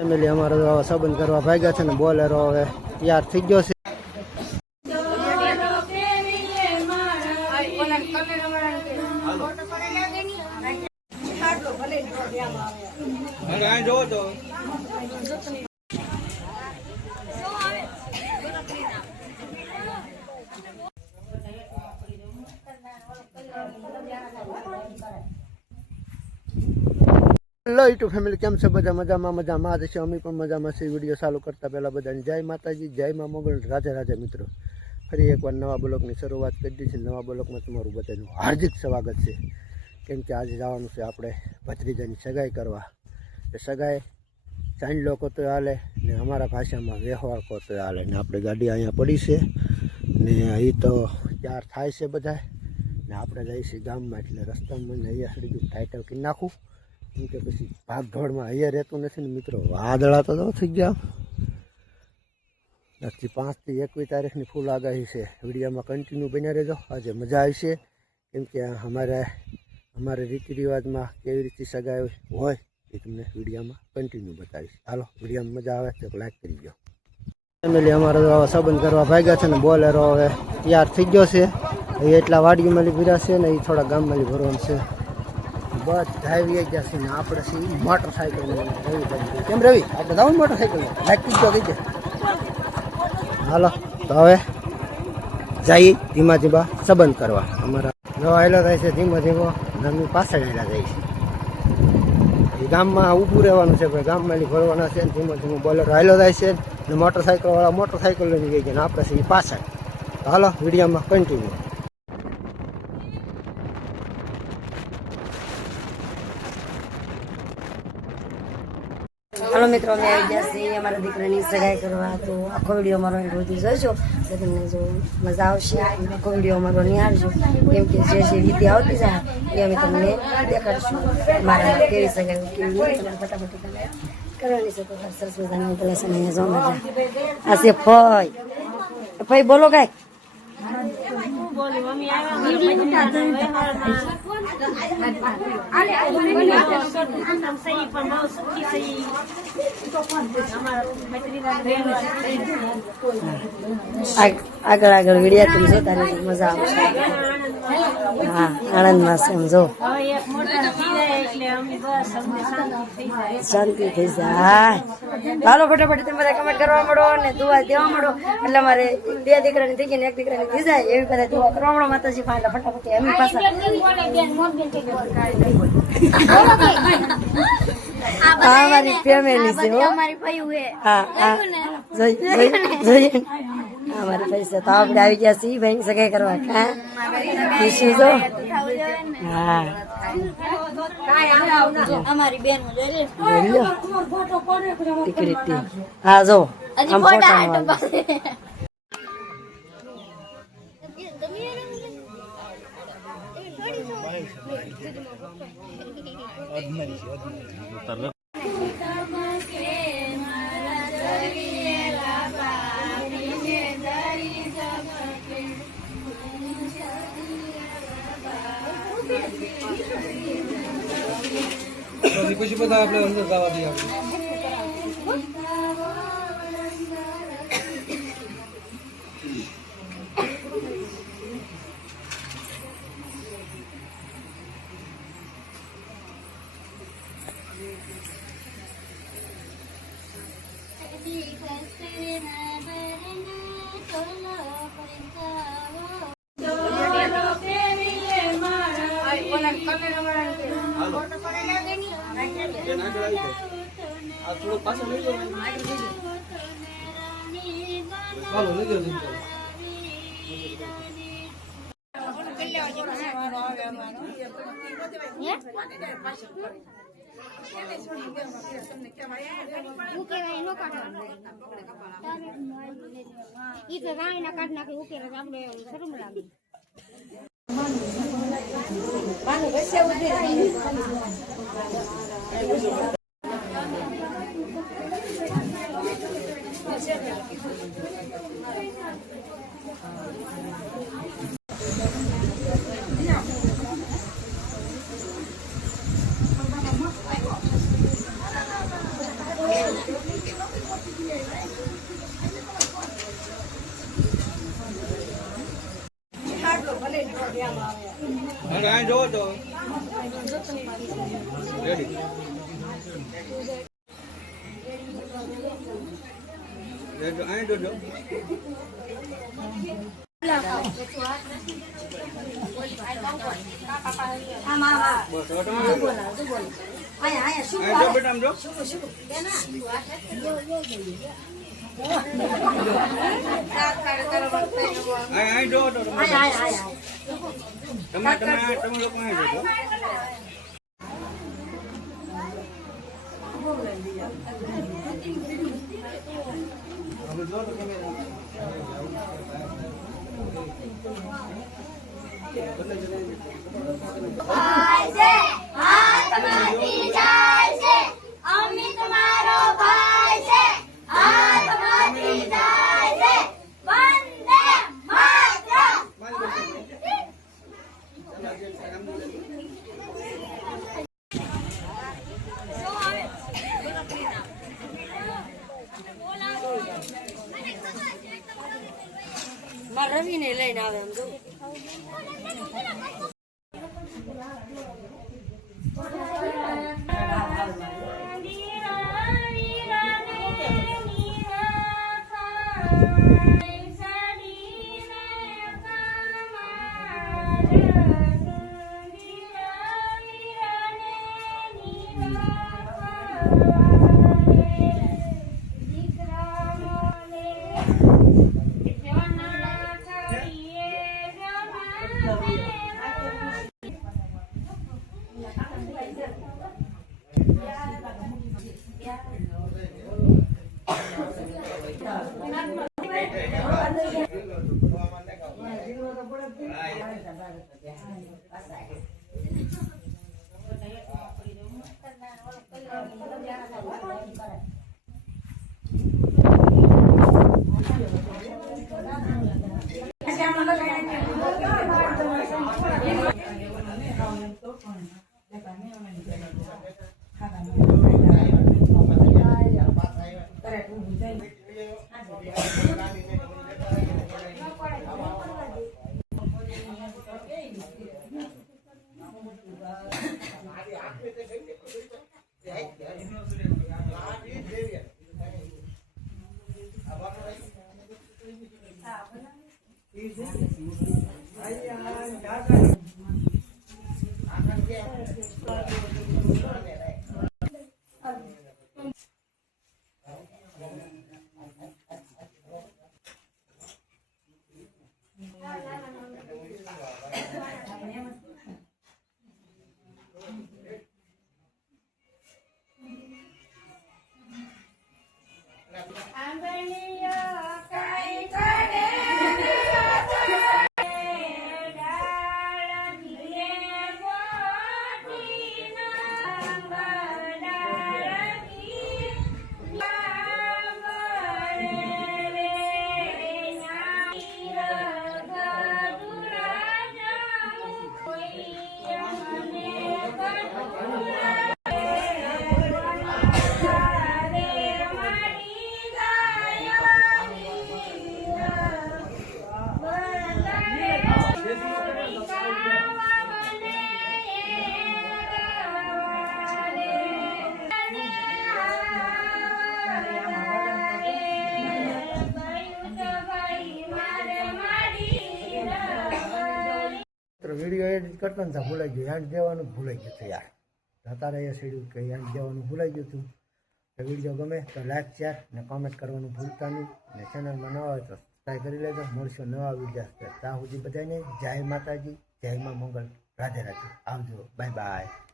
Family અમારો સંબંધ કરવા ભાગ્યા છે ને બોલેરો હવે તૈયાર થઈ ગયો છે. હેલો યુટ્યુબ ફેમિલી, કેમ છે બધા? મજામાં છે. અમે પણ મજામાં છીએ. વિડીયો ચાલુ કરતા પહેલાં બધાને જય માતાજી, જય મા મોગલ, રાજા રાજા મિત્રો. ફરી એકવાર નવા બ્લોગની શરૂઆત કરી દીધી છે. નવા બ્લોગમાં તમારું બધાનું હાર્દિક સ્વાગત છે. કેમ કે આજે જવાનું છે આપણે ભત્રીજાની સગાઈ કરવા. એ સગાઈ ચાંદલો કહો તો હાલે ને અમારા ભાષામાં વ્યવહાર કહો તો હાલે ને આપણે ગાડી અહીંયા પડી છે ને અહીં તો ત્યાર થાય છે બધા ને આપણે જઈશું ગામમાં. એટલે રસ્તામાં મને અહીંયા સુધી ટાઈટલ કરી નાખું કેમ કે પછી ભાગ દોડમાં અહીંયા રહેતું નથી ને મિત્રો. વાદળા તો થઈ ગયા. 5 થી 21 તારીખની ફૂલ આગાહી છે. વિડીયોમાં કન્ટિન્યુ બન્યા રહેજો. આજે મજા આવશે કેમ કે અમારે રીતિ રિવાજમાં કેવી રીતે સગાઈ હોય એ તમને વિડીયોમાં કન્ટિન્યુ બતાવીશ. હાલો, વિડીયોમાં મજા આવે તો લાઈક કરી દો. ફેમિલી અમારો સંબંધ કરવા ભાગ્યા છે ને બોલેરો હવે તૈયાર થઈ ગયો છે. એટલા વાડીમાં ભીરા છે ને એ થોડા ગામમાં ભરવાનું છે. બધા આવી ગયા છે ને આપણે છે મોટરસાઇકલ. કેમ રવિ, આપણે જાવ મોટરસાઇકલ લાઈક કીધો કહી દે. હાલો તો હવે જઈએ ધીમા સંબંધ કરવા. અમારા નવા હેલો થાય છે ધીમો ગામની પાછળ હેલા જાય છે. એ ગામમાં ઊભું રહેવાનું છે ભાઈ. ગામમાં ભરવાના છે ને ધીમો બોલેરો હેલો થાય છે ને મોટરસાઇકલવાળા મોટરસાઇકલ લઈને ગઈ છે ને આપણે છે એ પાછળ. તો હાલો વિડીયોમાં કન્ટિન્યુ. હાલો મિત્રો, અમે આવી ગયા છીએ અમારા દીકરાની સગાઈ કરવા. તો આખો વિડીયો અમારો રોજી જોઈજો તો તમને જો મજા આવશે. આખો વિડીયો અમારો નિહાળજો કેમ કે જે વિધિ આવતી જાય એ અમે તમને દેખાડશું. મારા કેવી સગાઈ કેવી હોય તમારે ફટાફટ કરવાની છે. તો સરસ મજાની કલેક્શન અહીંયા જો મજા. આ છે ફઈ બોલો કાંઈક. આગળ વિડીયા તમે જોતા રહેજો, મજા આવશે. હા, આણંદમાં સમજો શાંતિ થઈ જાય. હાલો ફટાફટ તમે બધા કમેન્ટ કરવા મળો અને દુઆ દેવા મળો. એટલે અમારે 2 દીકરાની થઈ ગઈ ને 1 દીકરાની થઈ જાય એવી બધા દુઆ કરવા મળો માતાજી પાસે. ફટાફટ એમ પાછા અમારી ફેમિલી છે. હા જોઈએ અમારી પૈસા તો આપણે આવી ગયા છીએ ભાઈ સગાઈ કરવા. જો હા અમારી બેન દીકરી. હા જો આમ ફોટા પછી બધા આપણે અંદર જવા દઈએ. થોડું પાછળ લઈ જાઓ. ચાલો લઈ જાઓ. અને અહીં જોવો તો રેડી અહીં જોજો બસ હવે તમારે અહીં જો બેટા આમ જો અહીં જોવો તો તમે લોકો અહીં જોજો મારા રવિને લઈને આવે આમ જો વિડીયો એડિટ કરતો ને ત્યાં ભૂલાઈ ગયું યાદ દેવાનું ભૂલાઈ ગયું હતું યાર અત્યારે એ સીડ્યું કે યાદ દેવાનું ભૂલાઈ ગયું હતું તો વિડીયો ગમે તો લાઈક શેર ને કોમેન્ટ કરવાનું ભૂલતા નહીં અને ચેનલમાં ન હોય તો સબસ્ક્રાઈબ કરી લેજો મળશું નવા વિડીયો ત્યાં સુધી બધાને જય માતાજી જય મા મંગલ રાધે રાધે આવજો બાય બાય.